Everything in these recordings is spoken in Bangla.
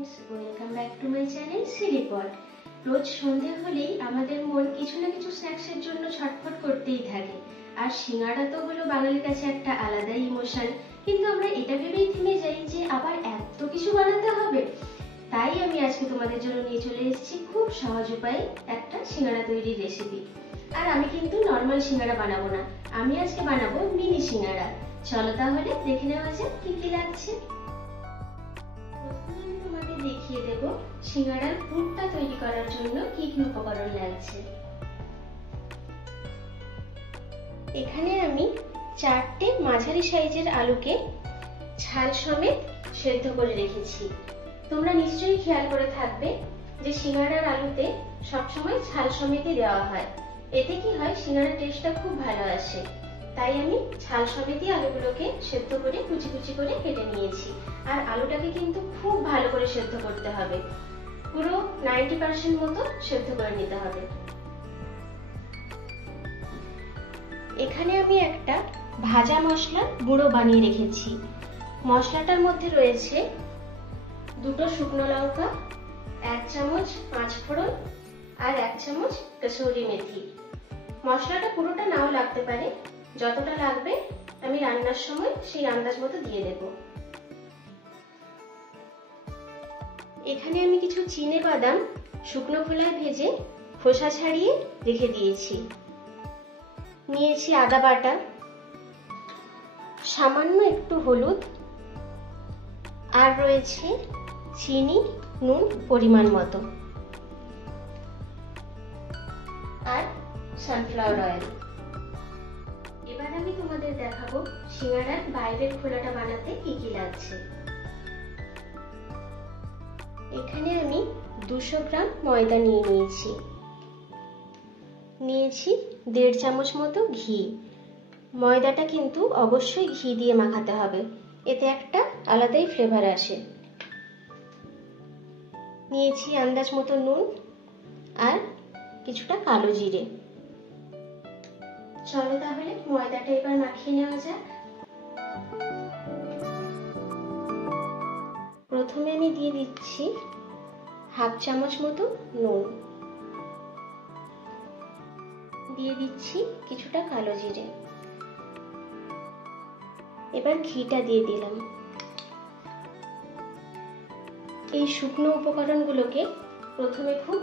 Friends, welcome back to my channel सिलिपट। रोज সন্ধে হলেই আমাদের মন কিছু না কিছু স্ন্যাক্সের জন্য ছটফট করতেই থাকে। আর সিঙ্গাড়া তো হলো বাঙালির কাছে একটা আলাদা ইমোশন, কিন্তু আমরা এটা ভেবেই থেমে যাই যে আবার এত কিছু বানাতে হবে। তাই আমি আজকে তোমাদের জন্য নিয়ে চলে এসেছি খুব সহজ উপায়ে একটা সিঙ্গাড়া তৈরির রেসিপি। আর আমি কিন্তু নর্মাল সিঙ্গাড়া বানাবো না, আমি আজকে বানাবো মিনি সিঙ্গাড়া। চলো তাহলে দেখে নেওয়া যাক কি কি লাগছে। প্রথমে আমি তোমাদের দেখিয়ে দেব সিঙ্গাড়ার পুরটা তৈরি করার জন্য কি কি উপকরণ লাগছে। এখানে আমি 4টে মাঝারি সাইজের আলুকে ছাল সমেত সেদ্ধ করে রেখেছি। তোমরা নিশ্চয়ই খেয়াল করে থাকবে যে সিঙ্গাড়ার আলুতে সবসময় ছাল সমেতই দেওয়া হয়, এতে কি হয় সিঙ্গাড়ার টেস্টটা খুব ভালো আসে। তাই আমি ছাল সমেতই আলুগুলোকে সেদ্ধ করে কুচি কুচি করে কেটে নিয়েছি। আর আলুটাকে কিন্তু খুব ভালো করে সেদ্ধ করতে হবে, পুরো 90% মতো সেদ্ধ করে নিতে হবে। এখানে আমি একটা ভাজা মশলার গুঁড়ো বানিয়ে রেখেছি। মশলাটার মধ্যে রয়েছে 2টো শুকনো লঙ্কা, 1 চামচ 5 ফোড়ন আর 1 চামচ কসুরি মেথি। মশলাটা পুরোটা নাও লাগতে পারে, যতটা লাগবে আমি রান্নার সময় সেই আন্দাজ মতো দিয়ে দেব। এখানে আমি কিছু চিনে বাদাম শুকনো খোলায় ভেজে খোসা ছাড়িয়ে রেখে দিয়েছি। নিয়েছি আদা বাটা, সামান্য একটু হলুদ, আর রয়েছে চিনি, নুন পরিমাণ মতো, আর সানফ্লাওয়ার অয়েল। এবার আমি তোমাদের দেখাবো সিঙ্গাড়ার বাইরের খোলাটা বানাতে কি কি লাগছে। এখানে আমি 200 গ্রাম ময়দা নিয়ে নিয়েছি। 1.5 চামচ মতো ঘি। ময়দাটা কিন্তু অবশ্যই ঘি দিয়ে মাখাতে হবে, এতে একটা আলাদাই ফ্লেভার আসে। নিয়েছি আন্দাজ মতো নুন আর কিছুটা কালো জিরে। চলো তাহলে ময়দাটা এবার মাখিয়ে নেওয়া যাক। প্রথমে আমি দিয়ে দিচ্ছি 1/2 চামচ মতো নুন, দিয়ে দিচ্ছি কিছুটা কালো জিরে। এবার ঘিটা দিয়ে দিলাম। এই শুকনো উপকরণগুলোকে প্রথমে খুব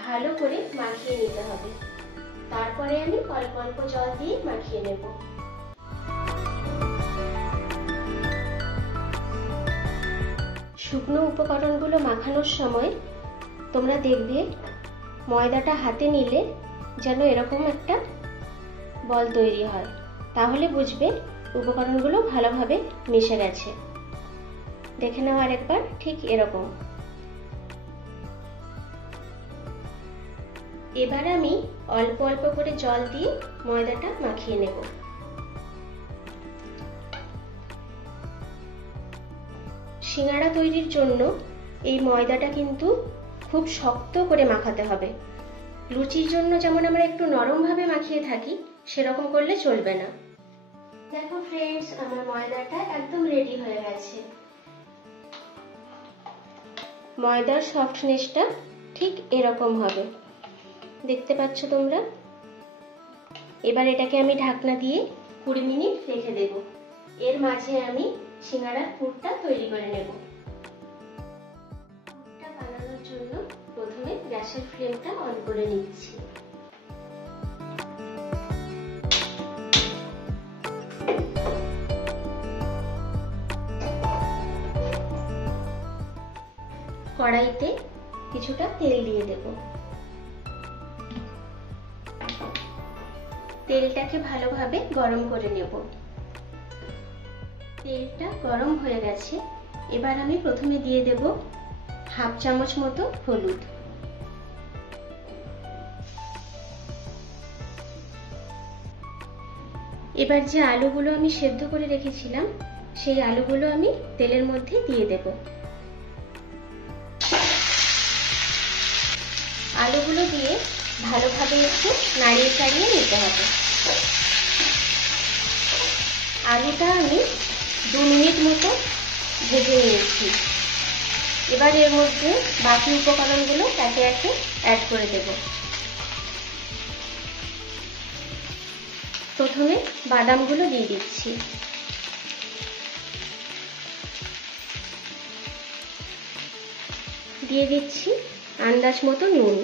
ভালো করে মাখিয়ে নিতে হবে, তারপরে আমি অল্প অল্প জল দিয়ে মাখিয়ে নেব। শুকনো উপকরণগুলো মাখানোর সময় তোমরা দেখবে ময়দাটা হাতে নিলে যেন এরকম একটা বল তৈরি হয়, তাহলে বুঝবে উপকরণগুলো ভালোভাবে মিশে গেছে। দেখে নাও আরেকবার, ঠিক এরকম। এবার আমি অল্প অল্প করে জল দিয়ে ময়দাটা মাখিয়ে নেব। সিঙ্গাড়া তৈরির জন্য এই ময়দাটা কিন্তু খুব শক্ত করে মাখাতে হবে। লুচির জন্য যেমন আমরা একটু নরমভাবে মাখিয়ে থাকি, সেরকম করলে চলবে না। দেখো ফ্রেন্ডস, আমার ময়দাটা একদম রেডি হয়ে গেছে। ময়দার সফটনেসটা ঠিক এরকম হবে, দেখতে পাচ্ছ তোমরা। এবার এটাকে আমি ঢাকনা দিয়ে 20 মিনিট রেখে দেব। এর মাঝে আমি সিঙ্গাড়ার পুরটা তৈরি করে নেব। পুরটা বানানোর জন্য প্রথমে গ্যাসের ফ্লেমটা অন করে নিচ্ছি। কড়াইতে কিছুটা তেল দিয়ে দেব। তেলটাকে ভালোভাবে গরম করে নেব। তেলটা গরম হয়ে গেছে। এবার আমি প্রথমে দিয়ে দেব 1/2 চামচ মতো হলুদ। এবার যে আলুগুলো আমি সেদ্ধ করে রেখেছিলাম, সেই আলুগুলো আমি তেলের মধ্যে দিয়ে দেব। আলুগুলো দিয়ে ভালোভাবে একটু নাড়িয়ে চাড়িয়ে নিতে হবে। আলুটা আমি 2 মিনিট মতো ভেজে নিয়েছি। এবার এর মধ্যে বাকি উপকরণগুলো একে একে অ্যাড করে দেব। প্রথমে বাদামগুলো দিয়ে দিচ্ছি। দিয়ে দিচ্ছি আন্দাজ মতো নুন।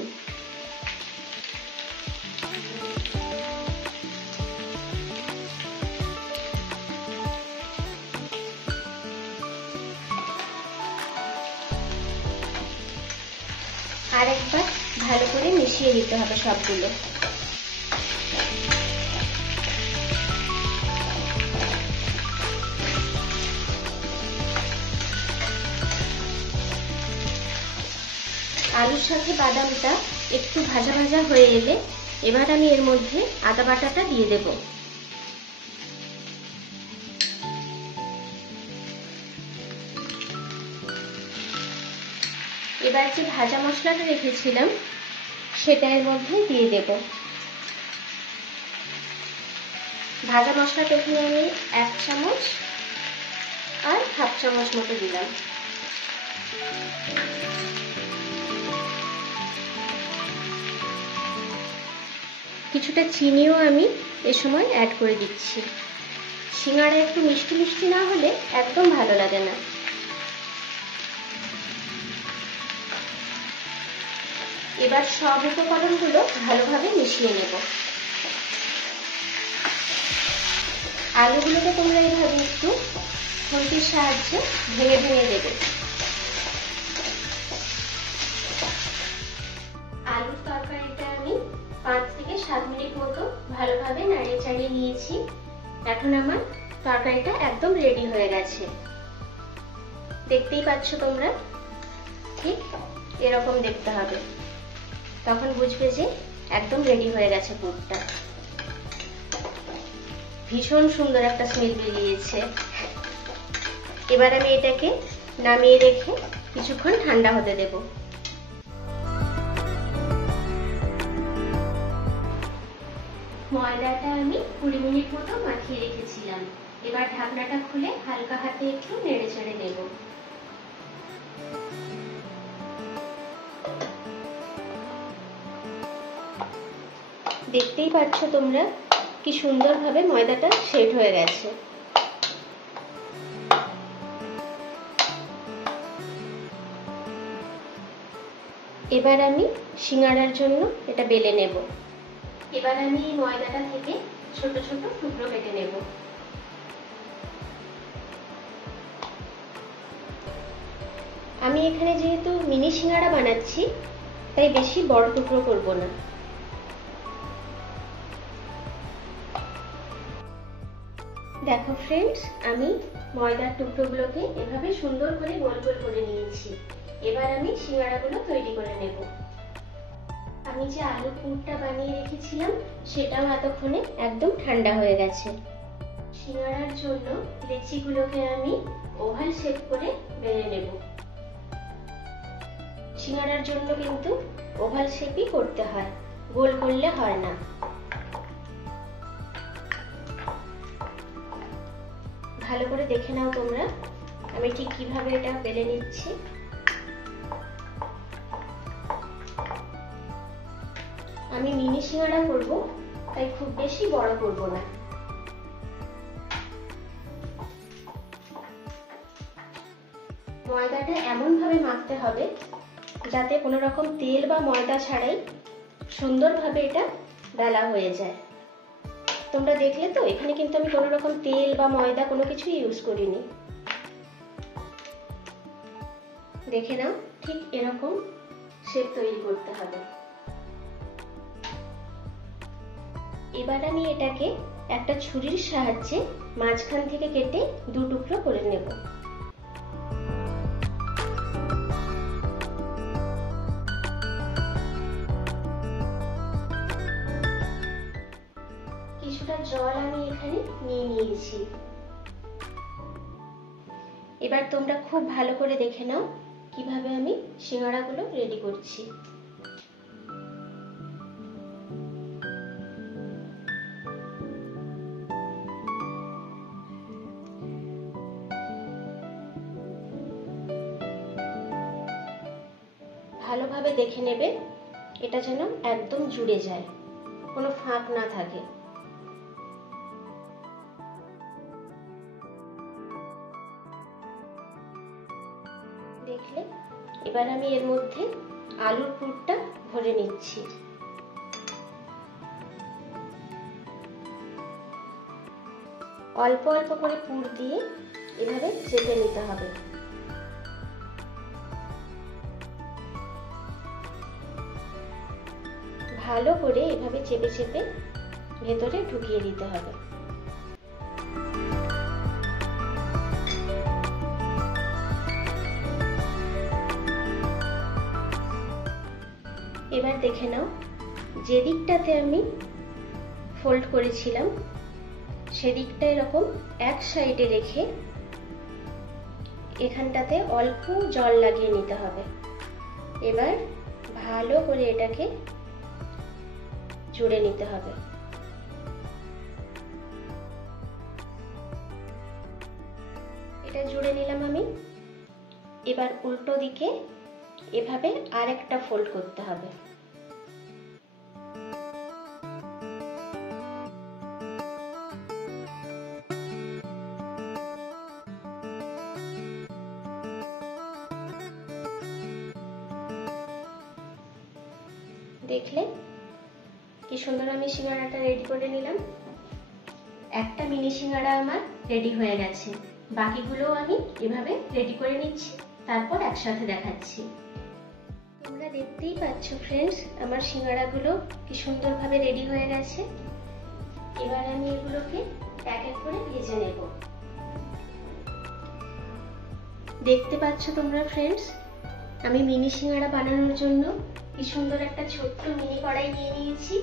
আর একবার ভালো করে মিশিয়ে নিতে হবে সবগুলো। আলুর সাথে বাদামটা একটু ভাজা ভাজা হয়ে এলে এবার আমি এর মধ্যে আদা বাটাটা দিয়ে দেব। এবার যে ভাজা মশলাটা রেখেছিলাম সেটা এর মধ্যে দিয়ে দেব। ভাজা মশলাটা এখানে আমি 1 চামচ আর 1/2 চামচ মতো দিলাম। কিছুটা চিনিও আমি এ সময় অ্যাড করে দিচ্ছি। সিঙ্গাড়া একটু মিষ্টি মিষ্টি না হলে একদম ভালো লাগে না। এবার সব উপকরণগুলো ভালোভাবে মিশিয়ে নেব। আলুগুলোকে তোমরা এইভাবে একটু খুন্তির সাহায্যে ভেঙে ভেঙে দেবে। আলুর তরকারিটা আমি 5 থেকে 7 মিনিট মতো ভালোভাবে নাড়িয়ে চাড়িয়ে নিয়েছি। এখন আমার তরকারিটা একদম রেডি হয়ে গেছে। দেখতেই পাচ্ছ তোমরা, ঠিক এরকম দেখতে হবে, তখন বুঝবে যে একদম রেডি হয়ে গেছে পুরটা। ভীষণ সুন্দর একটা স্মেল বেরিয়েছে। এবার আমি এটাকে নামিয়ে রেখে কিছুক্ষণ ঠান্ডা হতে দেব। ময়দাটা আমি 20 মিনিট মতো মাখিয়ে রেখেছিলাম। এবার ঢাকনাটা খুলে হালকা হাতে একটু নেড়ে চেড়ে নেব। দেখতেই পাচ্ছ তোমরা কি সুন্দরভাবে ময়দাটা সেট হয়ে গেছে। এবার আমি সিঙ্গাড়ার জন্য এটা বেলে নেব। এবার আমি এই ময়দাটা থেকে ছোট ছোট টুকরো কেটে নেব। আমি এখানে যেহেতু মিনি সিঙ্গাড়া বানাচ্ছি তাই বেশি বড় টুকরো করব না। দেখো ফ্রেন্ডস, আমি ময়দার টুকরোগুলোকে এভাবে সুন্দর করে গোল গোল করে নিয়েছি। এবার আমি সিঙ্গাড়াগুলো তৈরি করে নেব। আমি যে আলুর পুরটা বানিয়ে রেখেছিলাম সেটাও এতক্ষণে একদম ঠান্ডা হয়ে গেছে। সিঙ্গাড়ার জন্য লেচিগুলোকে আমি ওভাল শেপ করে বেলে নেব। সিঙ্গাড়ার জন্য কিন্তু ওভাল শেপই করতে হয়, গোল করলে হয় না। ভালো করে দেখে নাও তোমরা আমি ঠিক কিভাবে এটা বেলে নিচ্ছি। আমি মিনি সিঙ্গাড়া করব তাই খুব বেশি বড় করব না। ময়দাটা এমন ভাবে মাখতে হবে যাতে কোনো রকম তেল বা ময়দা ছাড়াই সুন্দরভাবে এটা বেলা হয়ে যায়। তোমরা দেখলে তো, এখানে কিন্তু আমি কোনো রকম তেল বা ময়দা কোনো কিছু ইউজ করিনি। দেখে নাও, ঠিক এরকম শেপ তৈরি করতে হবে। এবার আমি এটাকে একটা ছুরির সাহায্যে মাঝখান থেকে কেটে 2 টুকরো করে নেব। কিছুটা জল আমি এখানে নিয়ে নিয়েছি। এবার তোমরা খুব ভালো করে দেখে নাও কিভাবে আমি সিঙ্গাড়াগুলো রেডি করছি। ভালোভাবে দেখে নেবে এটা যেন একদম জুড়ে যায়, কোনো ফাঁক না থাকে। দেখলে এবার আমি এর মধ্যে আলুর পুরটা ভরে নিচ্ছি। অল্প অল্প করে পুর দিয়ে এভাবে চেপে নিতে হবে। ভালো করে এভাবে চেপে চেপে ভেতরে ঢুকিয়ে দিতে হবে। এবার দেখে নাও, যে দিকটাতে আমি ফোল্ড করেছিলাম সেদিকটা এরকম এক সাইডে রেখে এখানটাতে অল্প জল লাগিয়ে নিতে হবে। এবার ভালো করে এটাকে জুড়ে নিতে হবে। এটা জুড়ে নিলাম আমি। এবার উল্টো দিকে এভাবে আরেকটা ফোল্ড করতে হবে। দেখলে কি সুন্দর আমি সিঙ্গাড়াটা রেডি করে নিলাম। একটা মিনি সিঙ্গাড়া আমার রেডি হয়ে গেছে। বাকিগুলো আমি এভাবে রেডি করে নিচ্ছি, তারপর একসাথে দেখাচ্ছি। তোমরা দেখতেই পাচ্ছ ফ্রেন্ডস, আমার সিঙ্গাড়াগুলো কি সুন্দরভাবে রেডি হয়ে গেছে। এবার আমি এগুলোকে এক এক করে ভেজে নেব। দেখতে পাচ্ছ তোমরা ফ্রেন্ডস, আমি মিনি সিঙ্গাড়া বানানোর জন্য কি সুন্দর একটা ছোট্ট মিনি কড়াই নিয়ে নিয়েছি।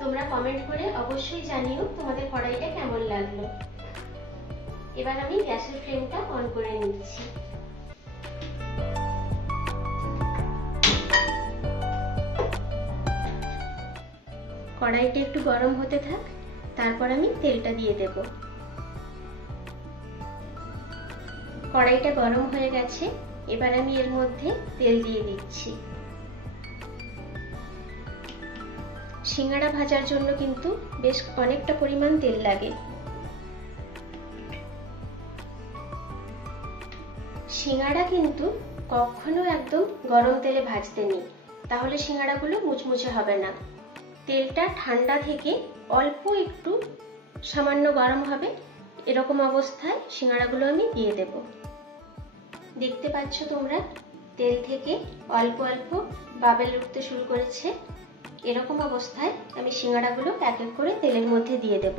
তোমরা কমেন্ট করে অবশ্যই জানিও তোমাদের কড়াইটা কেমন লাগলো। এবার আমি গ্যাসের ফ্লেমটা অন করে নিচ্ছি। কড়াইটা একটু গরম হতে থাক, তারপর আমি তেলটা দিয়ে দেব। কড়াইটা গরম হয়ে গেছে, এবার আমি এর মধ্যে তেল দিয়ে দিচ্ছি। সিঙ্গাড়া ভাজার জন্য কিন্তু বেশ অনেকটা পরিমাণ তেল লাগে। সিঙ্গাড়া কিন্তু কখনো একদম গরম তেলে ভাজতে নেই, তাহলে সিঙ্গাড়াগুলো মুচমুচে হবে না। তেলটা ঠান্ডা থেকে অল্প একটু সামান্য গরম হবে, এরকম অবস্থায় সিঙ্গাড়াগুলো আমি দিয়ে দেব। দেখতে পাচ্ছ তোমরা, তেল থেকে অল্প অল্প বাবেল উঠতে শুরু করেছে। এরকম অবস্থায় আমি সিঙ্গাড়াগুলো এক এক করে তেলের মধ্যে দিয়ে দেব।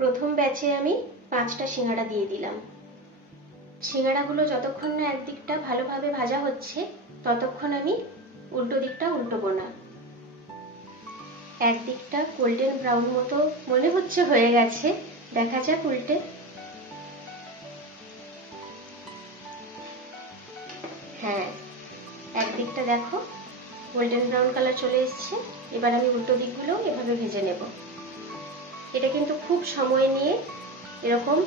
প্রথম ব্যাচে আমি 5টা সিঙ্গাড়া দিয়ে দিলাম। সিঙ্গাড়াগুলো যতক্ষণ না একদিকটা ভালোভাবে ভাজা হচ্ছে ততক্ষণ আমি উল্টো দিকটা উল্টোবো না। একদিকটা গোল্ডেন ব্রাউন মতো মনে হচ্ছে হয়ে গেছে, দেখা যাক উল্টে। হ্যাঁ, একদিকটা দেখো গোল্ডেন ব্রাউন কালার চলে এসছে। এবার আমি উল্টো দিকগুলো এভাবে ভেজে নেব। এটা কিন্তু খুব সময় নিয়ে এরকম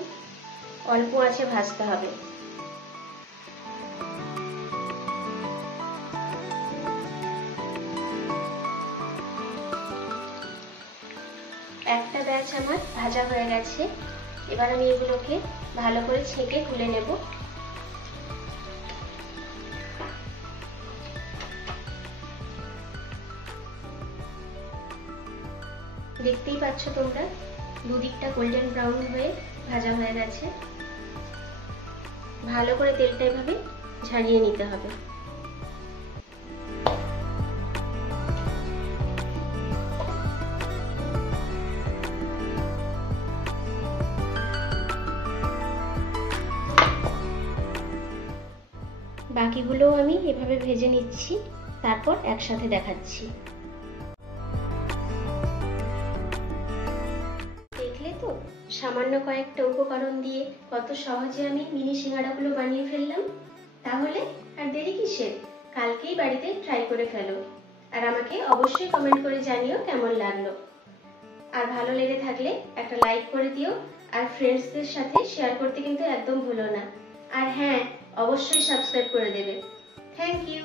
অল্প আঁচে ভাজতে হবে। একটা ব্যাচ আমার ভাজা হয়ে গেছে, এবার আমি এগুলোকে ভালো করে ছেঁকে তুলে নেব। দেখতেই পাচ্ছ তোমরা, দুদিকটা গোল্ডেন ব্রাউন হয়ে ভাজা হয়ে গেছে। ভালো করে তেলটা এভাবে ঝারিয়ে নিতে হবে। বাকিগুলো আমি এভাবে ভেজে নিচ্ছি, তারপর একসাথে দেখাচ্ছি। দেখলে তো সামান্য কয়েকটা উপকরণ দিয়ে কত সহজে আমি মিনি সিঙ্গাড়াগুলো বানিয়ে ফেললাম। তাহলে আর দেরি কিসের, কালকেই বাড়িতে ট্রাই করে ফেলো আর আমাকে অবশ্যই কমেন্ট করে জানিও কেমন লাগলো। আর ভালো লেগে থাকলে একটা লাইক করে দিও আর ফ্রেন্ডসদের সাথে শেয়ার করতে কিন্তু একদম ভুলো না। আর হ্যাঁ, অবশ্যই সাবস্ক্রাইব করে দেবে। Thank you.